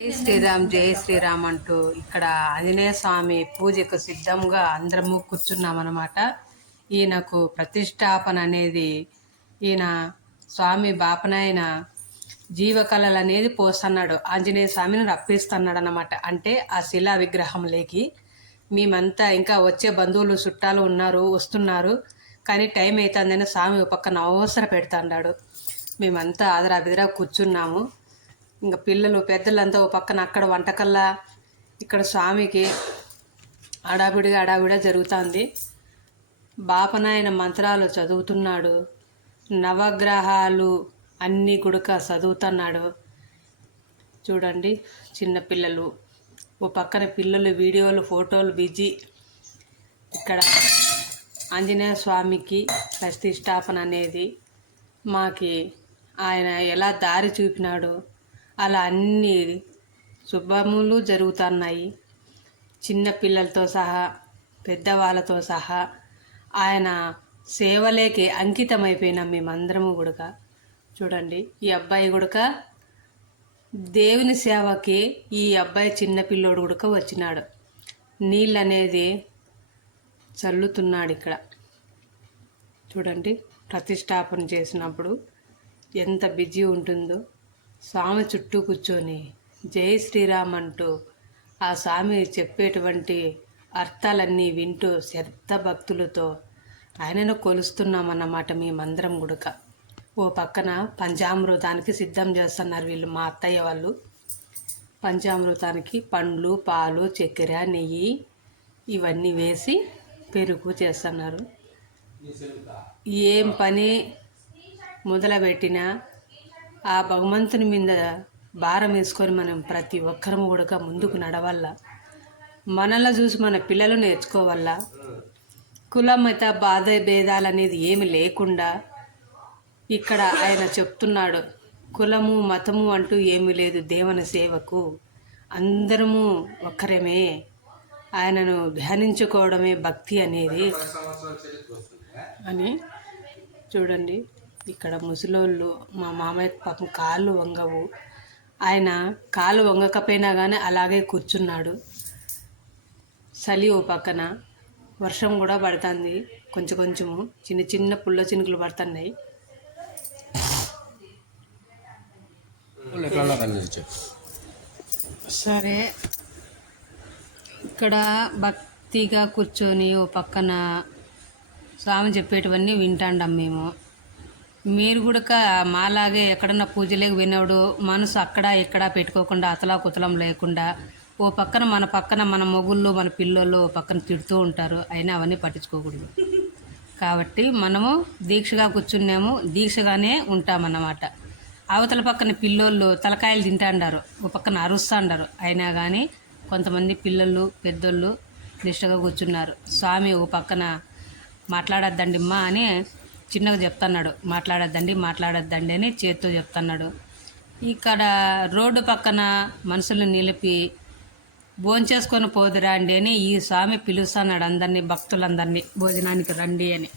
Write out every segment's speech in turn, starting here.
జై శ్రీరామ్ జై శ్రీరామ్ అంటూ ఇక్కడ ఆంజనేయ స్వామి పూజకు సిద్ధంగా అందరము కూర్చున్నామన్నమాట. ఈయనకు ప్రతిష్టాపన అనేది ఈయన స్వామి బాపనాయన జీవకళలు అనేది పోస్తున్నాడు, ఆంజనేయ స్వామిని రప్పిస్తున్నాడు అన్నమాట. అంటే ఆ శిలా విగ్రహం లేకి మేమంతా ఇంకా వచ్చే బంధువులు చుట్టాలు ఉన్నారు, వస్తున్నారు, కానీ టైం అవుతుందని స్వామి పక్కన అవసర పెడుతున్నాడు. మేమంతా ఆదరా బిదరా కూర్చున్నాము. ఇంకా పిల్లలు పెద్దలంతా ఓ పక్కన అక్కడ వంటకల్లా ఇక్కడ స్వామికి అడావిడిగా జరుగుతుంది. బాపనాయన మంత్రాలు చదువుతున్నాడు, నవగ్రహాలు అన్నీ గుడక చదువుతున్నాడు. చూడండి, చిన్నపిల్లలు ఓ పక్కన పిల్లలు వీడియోలు ఫోటోలు బిజీ. ఇక్కడ ఆంజనేయ స్వామికి ప్రతిష్టాపన అనేది మాకి ఆయన ఎలా దారి చూపినాడు అలా అన్ని శుభములు జరుగుతున్నాయి. చిన్న పిల్లలతో సహా పెద్దవాళ్ళతో సహా ఆయన సేవలేకే అంకితమైపోయినాం మేమందరము గుడక. చూడండి, ఈ అబ్బాయి గుడక దేవుని సేవకి ఈ అబ్బాయి చిన్నపిల్లోడు గుడక వచ్చినాడు. నీళ్ళు అనేది చల్లుతున్నాడు ఇక్కడ. చూడండి, ప్రతిష్టాపన చేసినప్పుడు ఎంత బిజీ ఉంటుందో. స్వామి చుట్టూ కూర్చొని జై శ్రీరామ్ అంటూ ఆ స్వామి చెప్పేటువంటి అర్థాలన్నీ వింటూ శ్రద్ధ భక్తులతో ఆయనను కొలుస్తున్నామన్నమాట మేమందరం గుడక. ఓ పక్కన పంచామృతానికి సిద్ధం చేస్తున్నారు వీళ్ళు, మా అత్తయ్య వాళ్ళు. పంచామృతానికి పండ్లు, పాలు, చక్కెర, నెయ్యి ఇవన్నీ వేసి పెరుగు చేస్తున్నారు. ఏం పని మొదలుపెట్టినా ఆ భగవంతుని మీద భారం వేసుకొని మనం ప్రతి ఒక్కరము కూడా ముందుకు నడవల్ల. మనల్ని చూసి మన పిల్లలు నేర్చుకోవాల. కుల మత బాధ భేదాలు అనేది ఏమి లేకుండా ఇక్కడ ఆయన చెప్తున్నాడు, కులము మతము అంటూ ఏమీ లేదు దేవుని సేవకు, అందరము ఒక్కరమే, ఆయనను ధ్యానించుకోవడమే భక్తి అనేది అని. చూడండి, ఇక్కడ ముసలోళ్ళు మా మామయ్య పాపం కాళ్ళు వంగవు, ఆయన కాళ్ళు వంగకపోయినా కానీ అలాగే కూర్చున్నాడు. చలి ఓ పక్కన, వర్షం కూడా పడుతుంది, కొంచెం కొంచెము చిన్న చిన్న పుల్ల చినుకులు పడుతున్నాయి. సరే, ఇక్కడ భక్తిగా కూర్చొని ఓ పక్కన స్వామి చెప్పేటివన్నీ వింటాండం మేము. మీరు కూడా మాలాగే ఎక్కడన్నా పూజలేకి వినోడు మనసు అక్కడ ఇక్కడ పెట్టుకోకుండా అతలా కుతలం లేకుండా ఓ పక్కన మన మొగుళ్ళు మన పిల్లోళ్ళు ఓ పక్కన తిడుతూ ఉంటారు, అయినా అవన్నీ పట్టించుకోకూడదు. కాబట్టి మనము దీక్షగా కూర్చున్నాము, దీక్షగానే ఉంటామన్నమాట. అవతల పక్కన పిల్లోళ్ళు తలకాయలు తింటాండారు, ఓ పక్కన అరుస్తాండారు, అయినా కానీ కొంతమంది పిల్లలు పెద్దోళ్ళు నిష్టగా కూర్చున్నారు. స్వామి ఓ పక్కన మాట్లాడద్దండిమ్మా అని చిన్నగా చెప్తున్నాడు, మాట్లాడద్దండి అని చేత్తో చెప్తున్నాడు. ఇక్కడ రోడ్డు పక్కన మనుషులు నిలిపి భోంచేసుకొని పోదురా అండి అని ఈ స్వామి పిలుస్తున్నాడు అందరినీ, భక్తులందరినీ భోజనానికి రండి అని.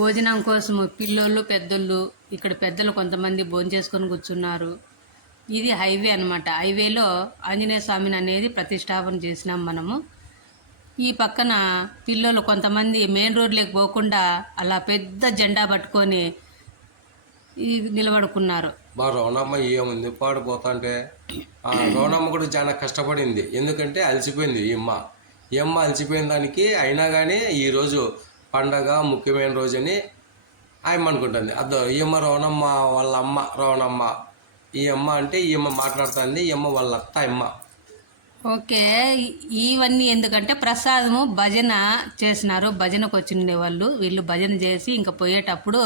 భోజనం కోసము పిల్లోళ్ళు పెద్దోళ్ళు ఇక్కడ పెద్దలు కొంతమంది భోంచేసుకొని కూర్చున్నారు. ఇది హైవే అనమాట. హైవేలో ఆంజనేయ స్వామిని అనేది ప్రతిష్టాపన చేసినాం మనము. ఈ పక్కన పిల్లలు కొంతమంది మెయిన్ రోడ్లోకి పోకుండా అలా పెద్ద జెండా పట్టుకొని నిలబడుకున్నారు. మా రౌనమ్మ ఏముంది పాడిపోతా అంటే రౌనమ్మ కూడా చాలా కష్టపడింది, ఎందుకంటే అలసిపోయింది ఈ అమ్మ అలసిపోయిన దానికి. అయినా కానీ ఈరోజు పండగ ముఖ్యమైన రోజు అని ఆయమ్మ అనుకుంటుంది. అదో ఈ అమ్మ రౌనమ్మ వాళ్ళ అమ్మ రౌనమ్మ, ఈ అమ్మ అంటే ఈ అమ్మ మాట్లాడుతుంది, ఈ అమ్మ వాళ్ళ అత్త అమ్మ. ఓకే, ఇవన్నీ ఎందుకంటే ప్రసాదము భజన చేసినారు, భజనకు వచ్చిండే వాళ్ళు వీళ్ళు భజన చేసి ఇంకా పోయేటప్పుడు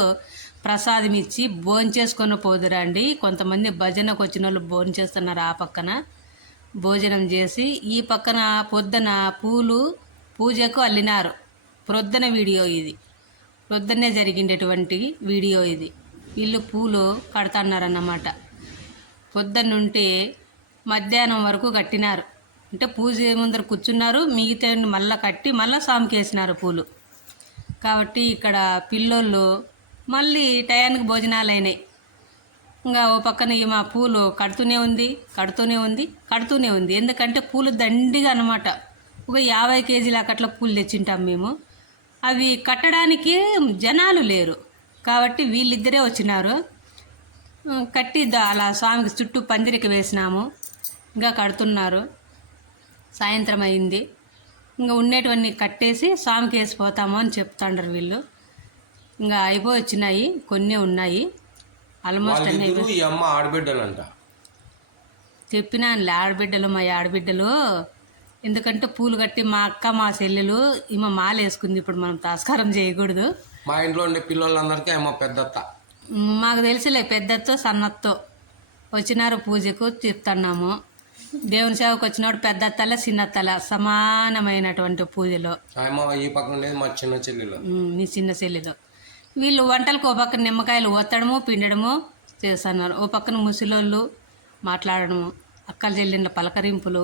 ప్రసాదం ఇచ్చి భోంచేసుకొని పోదురండి. కొంతమంది భజనకు వచ్చిన వాళ్ళు భోంచేస్తున్నారు, ఆ పక్కన భోజనం చేసి ఈ పక్కన పొద్దున పూలు పూజకు అల్లినారు. ప్రొద్దున వీడియో ఇది, ప్రొద్దునే జరిగినటువంటి వీడియో ఇది. వీళ్ళు పూలు కడుతున్నారన్నమాట. పొద్దున్నుంటే మధ్యాహ్నం వరకు కట్టినారు, అంటే పూజ ముందర కూర్చున్నారు, మిగతా మళ్ళీ కట్టి మళ్ళీ స్వామికి వేసినారు పూలు. కాబట్టి ఇక్కడ పిల్లోళ్ళు మళ్ళీ టయానికి భోజనాలు అయినాయి. ఇంకా ఓ పక్కన ఈమె పూలు కడుతూనే ఉంది. ఎందుకంటే పూలు దండిగా అనమాట. ఒక 50 కేజీల అట్లా పూలు తెచ్చింటాం మేము. అవి కట్టడానికి జనాలు లేరు కాబట్టి వీళ్ళిద్దరే వచ్చినారు. కట్టి అలా స్వామికి చుట్టూ పందిరికి వేసినాము. ఇంకా కడుతున్నారు. సాయంత్రం అయింది. ఇంకా ఉండేటివన్నీ కట్టేసి స్వామికి వేసిపోతాము అని చెప్తాండ్రు వీళ్ళు. ఇంకా అయిపోయి వచ్చినాయి, కొన్ని ఉన్నాయి. ఆల్మోస్ట్ అన్నీ వాళ్ళిద్దరూ ఈ అమ్మ ఆడబిడ్డలంట. చెప్పినాను ఆడబిడ్డలు, మా ఆడబిడ్డలు. ఎందుకంటే పూలు కట్టి మా అక్క మా చెల్లెలు ఈమె మాల వేసుకుంది. ఇప్పుడు మనం తస్కారం చేయకూడదు. మా ఇంట్లో ఉండే పిల్లలందరికీ అమ్మ పెద్దత్త. మాకు తెలిసిలే పెద్దతో సన్నత్తో వచ్చినారు పూజకు చెప్తున్నాము. దేవుని సేవకు వచ్చినప్పుడు పెద్దత్తల చిన్నత్తల సమానమైనటువంటి పూజలో. ఈ పక్కన ఉండేది మా చిన్న చెల్లెలు. మీ చిన్న చెల్లెలు. వీళ్ళు వంటలకు ఓ పక్కన నిమ్మకాయలు ఒత్తడము పిండడము చేస్తున్నారు. ఓ పక్కన ముసలోళ్ళు మాట్లాడడము, అక్కల చెల్లిండ్ల పలకరింపులు.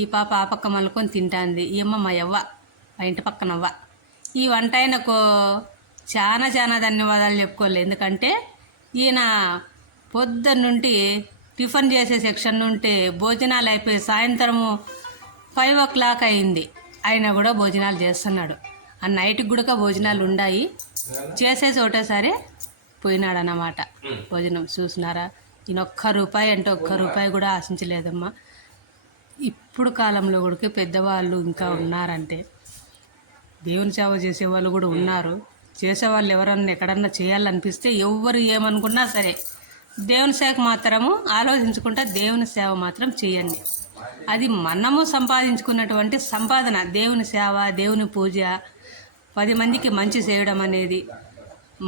ఈ పాప ఆ పక్క మలుకొని తింటాంది. ఈ అమ్మ మా యవ్వ, మా ఇంటి పక్కనవ్వ. ఈ వంట ఆయనకు చాలా ధన్యవాదాలు చెప్పుకోలేదు. ఎందుకంటే ఈయన పొద్దున్నుండి టిఫిన్ చేసే సెక్షన్ నుండి భోజనాలు అయిపోయి సాయంత్రము 5 o'clock అయింది. ఆయన కూడా భోజనాలు చేస్తున్నాడు. ఆ నైట్కి కూడా భోజనాలు ఉన్నాయి. చేసేసి ఒకటేసారి పోయినాడు అన్నమాట. భోజనం చూసినారా? ఈయన ₹1 అంటే ₹1 కూడా ఆశించలేదమ్మా. ఇప్పుడు కాలంలో కూడా పెద్దవాళ్ళు ఇంకా ఉన్నారంటే, దేవుని సేవ చేసేవాళ్ళు కూడా ఉన్నారు. చేసేవాళ్ళు ఎవరన్నా ఎక్కడన్నా చేయాలనిపిస్తే ఎవ్వరు ఏమనుకున్నా సరే దేవుని సేవకు మాత్రము ఆలోచించుకుంటా దేవుని సేవ మాత్రం చేయండి. అది మనము సంపాదించుకున్నటువంటి సంపాదన. దేవుని సేవ, దేవుని పూజ, 10 మందికి మంచి చేయడం అనేది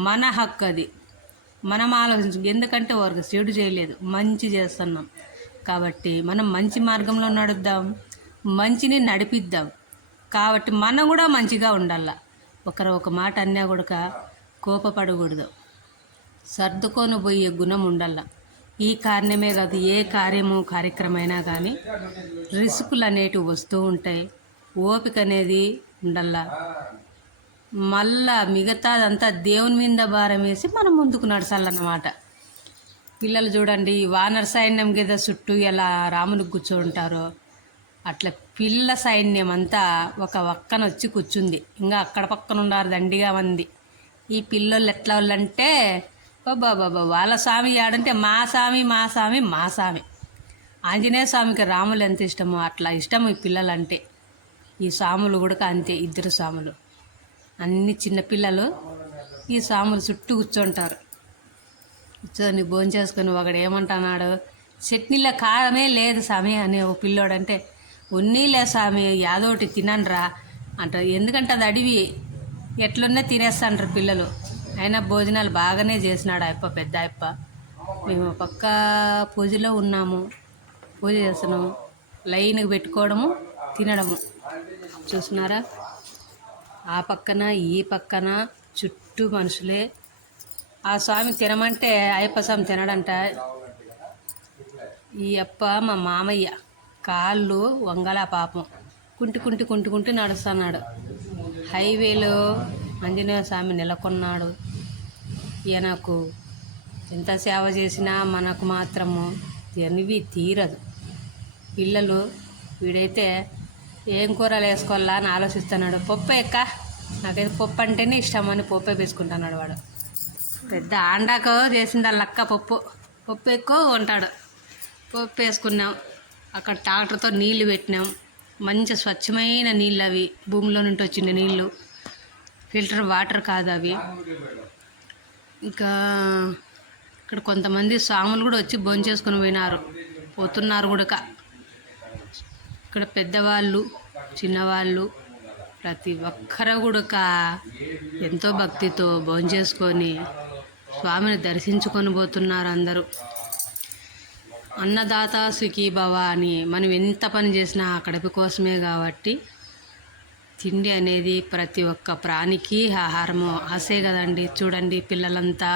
మన హక్కు. అది మనం ఆలోచించు. ఎందుకంటే వారికి చెడు చేయలేదు, మంచి చేస్తున్నాం కాబట్టి మనం మంచి మార్గంలో నడుద్దాం, మంచిని నడిపిద్దాం. కాబట్టి మనం కూడా మంచిగా ఉండాల. ఒకరు ఒక మాట అన్నా కూడా కోపపడకూడదు, సర్దుకొని పోయే గుణం ఉండాల. ఈ కారణమే కాదు, ఏ కార్యక్రమైనా కానీ రిస్కులు అనేటివి వస్తూ ఉంటాయి. ఓపిక అనేది ఉండాల. మళ్ళా మిగతాదంతా దేవుని మీద భారం వేసి మనం ముందుకు నడచాలన్నమాట. పిల్లలు చూడండి, వానర సైన్యం మీద చుట్టూ ఎలా రామునికి కూర్చోంటారో అట్లా పిల్ల సైన్యం అంతా ఒక పక్కన వచ్చి కూర్చుంది. ఇంకా అక్కడ పక్కన ఉన్నారు దండిగా మంది. ఈ పిల్లలు ఎట్లా వాళ్ళంటే బాబా వాళ్ళ స్వామి ఆడంటే మా స్వామి. ఆంజనేయ స్వామికి రాములు ఎంత ఇష్టమో అట్లా ఇష్టం ఈ పిల్లలంటే. ఈ స్వాములు కూడా అంతే, 2 స్వాములు. అన్ని చిన్నపిల్లలు ఈ స్వాములు చుట్టూ కూర్చుంటారు. కూర్చొని భోజనం చేసుకొని ఒకడు ఏమంటున్నాడు, చట్నీలో కారమే లేదు స్వామి అని ఓ పిల్లోడంటే, ఉన్నీలే స్వామి యాదోటి తిననరా అంటారు. ఎందుకంటే అది అడివి, ఎట్లున్నా తినేస్తాంటారు పిల్లలు. అయినా భోజనాలు బాగానే చేసినాడు అయ్యప్ప, పెద్ద అయ్యప్ప. మేము పక్క పూజలో ఉన్నాము, పూజ చేస్తున్నాము. లైన్కి పెట్టుకోవడము, తినడము చూస్తున్నారా? ఆ పక్కన ఈ పక్కన చుట్టూ మనుషులే. ఆ స్వామి తినమంటే అయ్యప్ప స్వామి తినడంట. ఈ అప్ప మా మామయ్య కాళ్ళు వంగల పాపం కుంటి నడుస్తున్నాడు. హైవేలో ఆంజనేయ స్వామి నెలకొన్నాడు. ఈయనకు ఎంత సేవ చేసినా మనకు మాత్రము ఎనివి తీరదు. పిల్లలు వీడైతే ఏం కూరలు వేసుకోవాలా అని ఆలోచిస్తున్నాడు. పప్పు ఎక్క, నాకైతే పప్పు అంటేనే ఇష్టం అని పప్పే వేసుకుంటున్నాడు వాడు. పెద్ద ఆండాకో చేసింది లక్క పప్పు ఎక్కువ ఉంటాడు. పప్పు వేసుకున్నాం. అక్కడ ట్రాక్టర్తో నీళ్లు పెట్టినాం. మంచి స్వచ్ఛమైన నీళ్ళు అవి, భూమిలో నుండి వచ్చిన నీళ్ళు, ఫిల్టర్ వాటర్ కాదు అవి. ఇంకా ఇక్కడ కొంతమంది స్వాములు కూడా వచ్చి భోంచేసుకొని పోతున్నారు కూడా. ఇక్కడ పెద్దవాళ్ళు, చిన్నవాళ్ళు ప్రతి ఒక్కరు కూడా ఎంతో భక్తితో భోంచేసుకొని స్వామిని దర్శించుకొని పోతున్నారు అందరూ. అన్నదాత సుఖీభవ అని మనం ఎంత పని చేసినా ఆ కడుపు కోసమే కాబట్టి తిండి అనేది ప్రతి ఒక్క ప్రాణికి ఆహారము ఆసే కదండి. చూడండి పిల్లలంతా